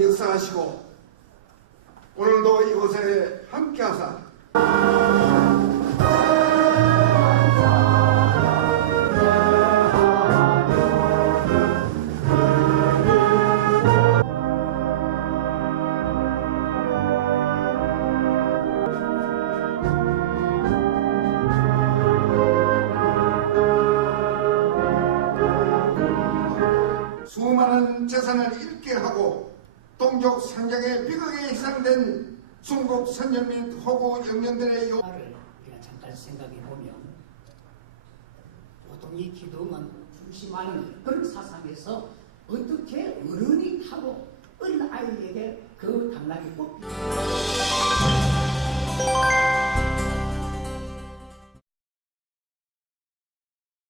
역사하시고 오늘도 이곳에 함께하사 수많은 재산을 잃게 하고 동족 상장의 비극에 희생된 중국 선nhân 및 호구 영년들의 요 말을 우리가 잠깐 생각해 보면 보통 이 기둥은 중심하는 그런 사상에서 어떻게 어른이 타고 어린 아이에게 그 당나귀 뽑기